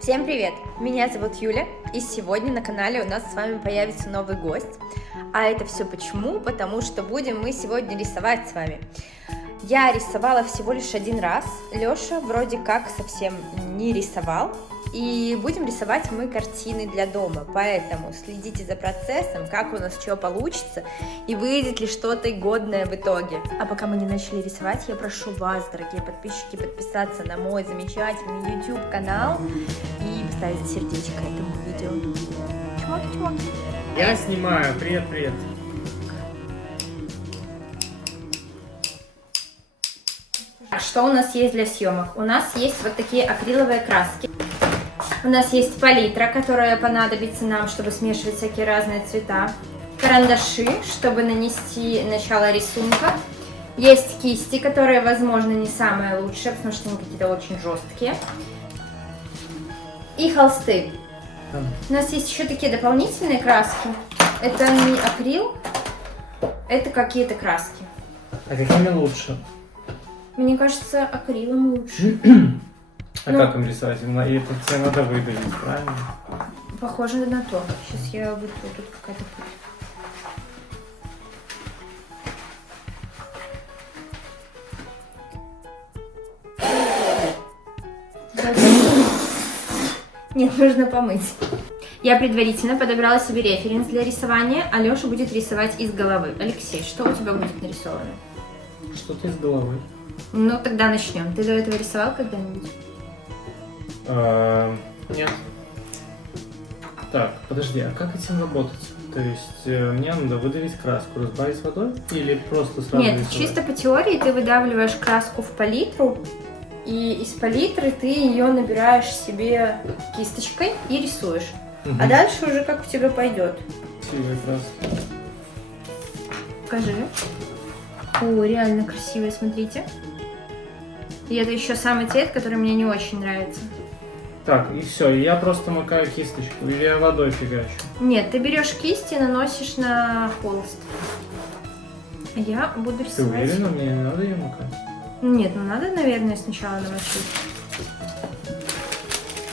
Всем привет! Меня зовут Юля, и сегодня на канале у нас с вами появится новый гость. А это все почему? Потому что будем мы сегодня рисовать с вами. Я рисовала всего лишь один раз, Лёша вроде как совсем не рисовал. И будем рисовать мы картины для дома, поэтому следите за процессом, как у нас что получится и выйдет ли что-то годное в итоге. А пока мы не начали рисовать, я прошу вас, дорогие подписчики, подписаться на мой замечательный YouTube канал и поставить сердечко этому видео. Чмоки-чмоки. Я снимаю. Привет-привет. Что у нас есть для съемок? У нас есть вот такие акриловые краски. У нас есть палитра, которая понадобится нам, чтобы смешивать всякие разные цвета. Карандаши, чтобы нанести начало рисунка. Есть кисти, которые, возможно, не самые лучшие, потому что они какие-то очень жесткие. И холсты. У нас есть еще такие дополнительные краски. Это не акрил, это какие-то краски. А какими лучше? Мне кажется, акрилом лучше. А как им рисовать? И это тебе надо выдавить, правильно? Похоже на то. Сейчас я вытру, тут какая-то пыль. Нет, нужно помыть. Я предварительно подобрала себе референс для рисования, а Лёша будет рисовать из головы. Алексей, что у тебя будет нарисовано? Что-то из головы. Ну, тогда начнем. Ты до этого рисовал когда-нибудь? Нет. Так, подожди, а как этим работать? То есть мне надо выдавить краску, разбавить водой или просто сразу Нет, рисовать? чисто по теории ты выдавливаешь краску в палитру, и из палитры ты ее набираешь себе кисточкой и рисуешь. А дальше уже как у тебя пойдет. Красивая краска. Покажи. О, реально красивая, смотрите. И это еще самый цвет, который мне не очень нравится. Так, и все, я просто макаю кисточку, или я водой фигачу? Нет, ты берешь кисть и наносишь на холст. А я буду Ты рисовать. уверена, мне не надо ее макать? Нет, ну надо, наверное, сначала намочить.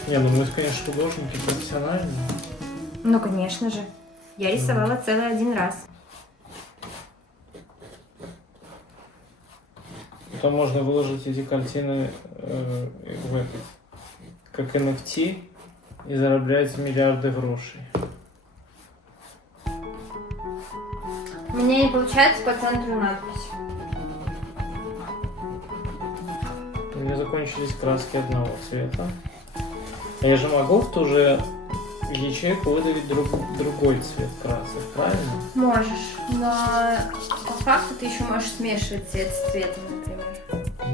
Не, ну мы, конечно, художники профессиональные. Ну, конечно же. Я рисовала целый один раз. Потом можно выложить эти картины в этот, как NFT, и зараблять миллиарды грошей. У меня не получается по центру надпись. У меня закончились краски одного цвета. А я же могу в ту же ячейку выдавить другой цвет красок, правильно? Можешь, но по факту ты еще можешь смешивать цвет с цветом, например.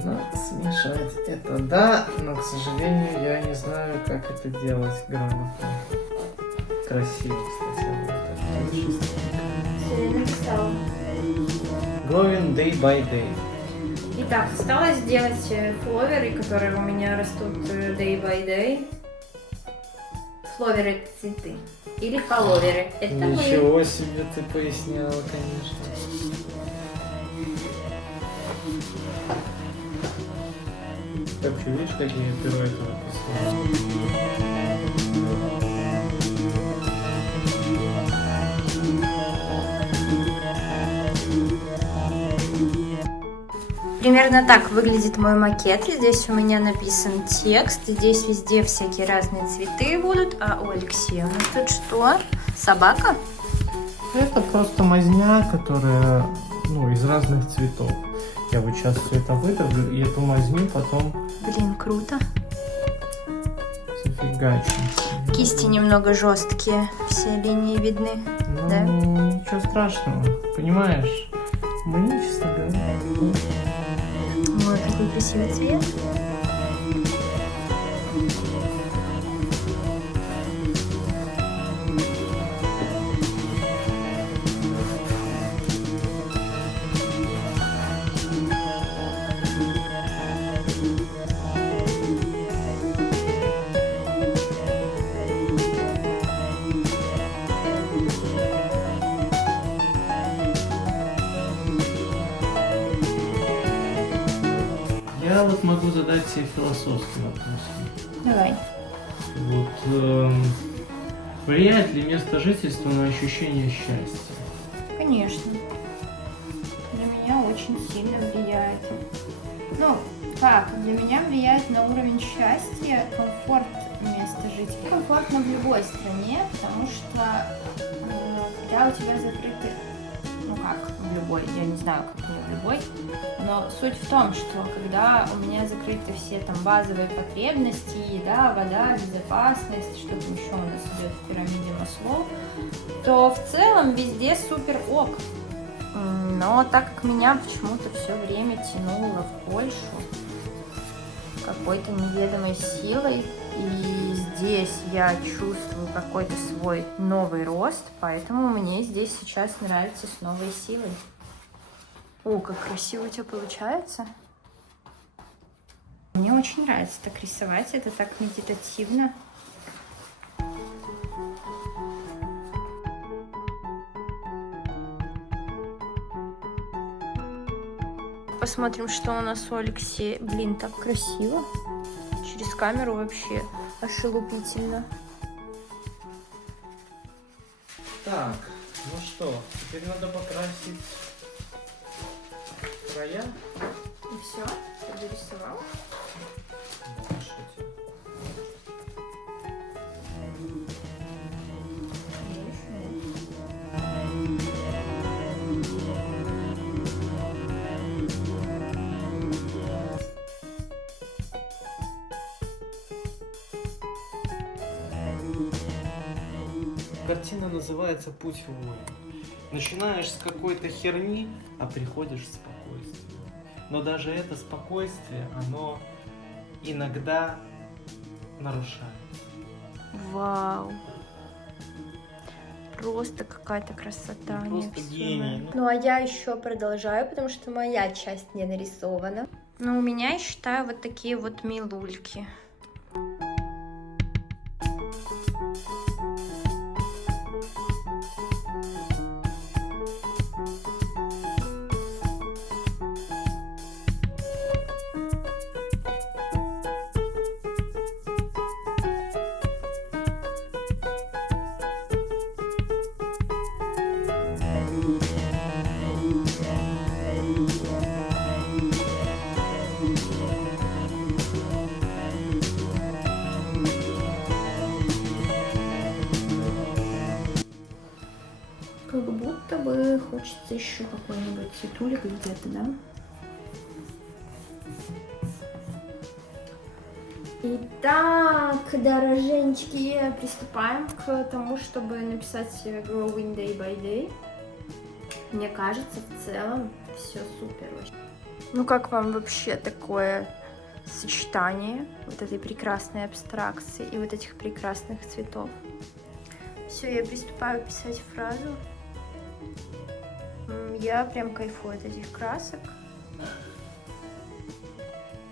Ну, смешать это да, но, к сожалению, я не знаю, как это делать грамотно. Красиво, кстати. Все, я написала. Growing day by day. Итак, осталось сделать фловеры, которые у меня растут day by day. Фловеры — это цветы. Или фолловеры. Это Ничего себе ты поясняла, конечно. Так, ты видишь, какие пируэты написаны? Примерно так выглядит мой макет. Здесь у меня написан текст. Здесь везде всякие разные цветы будут. А у Алексея у нас тут что? Собака? Это просто мазня, которая, из разных цветов. Я вот сейчас все это выдавлю, и эту мазню потом... Блин, круто. Зафигачу. Кисти немного жесткие. Все линии видны. Ну, да? Ничего страшного. Понимаешь? Мне, честно говоря... Ой, какой красивый цвет. Я вот могу задать себе философский вопрос. Давай. Вот, влияет ли место жительства на ощущение счастья? Конечно. Для меня очень сильно влияет. Ну, как? Для меня влияет на уровень счастья комфорт места жительства. Комфортно в любой стране, потому что когда у тебя закрыты, ну как в любой, я не знаю, как не в любой, но суть в том, что когда у меня закрыты все там базовые потребности, еда, вода, безопасность, что там еще у нас идет в пирамиде Маслоу, то в целом везде супер ок. Но так как меня почему-то все время тянуло в Польшу какой-то неведомой силой, и здесь я чувствую какой-то свой новый рост, поэтому мне здесь сейчас нравится с новой силой. О, как красиво у тебя получается. Мне очень нравится так рисовать, это так медитативно. Посмотрим, что у нас у Алексея. Блин, так красиво. Через камеру вообще ошелупительно. Так, ну что, теперь надо покрасить края. И все? Ты дорисовал? Да, что тебе? Картина называется «Путь воина». Начинаешь с какой-то херни, а приходишь в спокойствие. Но даже это спокойствие, оно иногда нарушается. Вау. Просто какая-то красота. Просто гений. Ну а я еще продолжаю, потому что моя часть не нарисована. Ну у меня, я считаю, вот такие вот милульки. Как будто бы хочется еще какой-нибудь цветулик где-то, да? Итак, дороженечки, приступаем к тому, чтобы написать Growing Day by Day. Мне кажется, в целом все супер. Ну как вам вообще такое сочетание вот этой прекрасной абстракции и вот этих прекрасных цветов? Все, я приступаю писать фразу. Я прям кайфую от этих красок.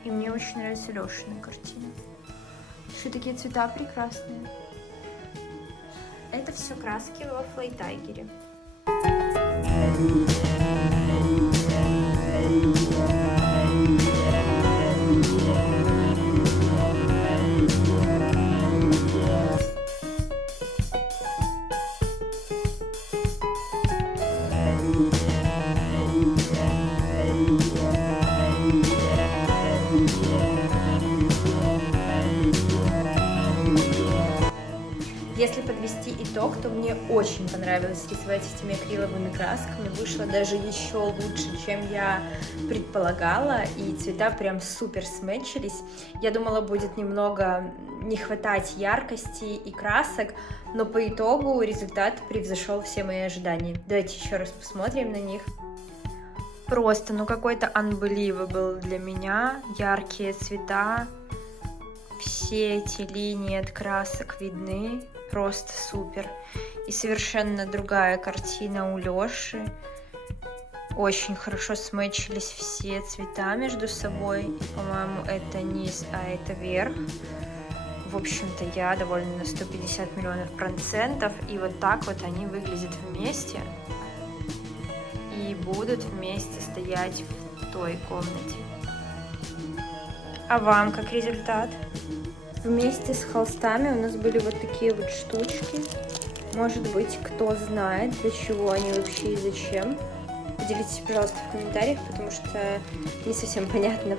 И мне очень нравится Лешина картина. Что такие цвета прекрасные. Это все краски во Флейтайгере. Если подвести итог, то мне очень понравилось рисовать этими акриловыми красками. Вышло даже еще лучше, чем я предполагала, и цвета прям супер сметчились. Я думала, будет немного не хватать яркости и красок, но по итогу результат превзошел все мои ожидания. Давайте еще раз посмотрим на них. Просто, ну какой-то unbelievable для меня. Яркие цвета, все эти линии от красок видны. Просто супер. И совершенно другая картина у Лёши. Очень хорошо сметчились все цвета между собой. И, по-моему, это низ, а это верх. В общем-то, я довольна на 150 миллионов %. И вот так вот они выглядят вместе. И будут вместе стоять в той комнате. А вам как результат? Вместе с холстами у нас были вот такие вот штучки. Может быть, кто знает, для чего они вообще и зачем. Поделитесь, пожалуйста, в комментариях, потому что не совсем понятно.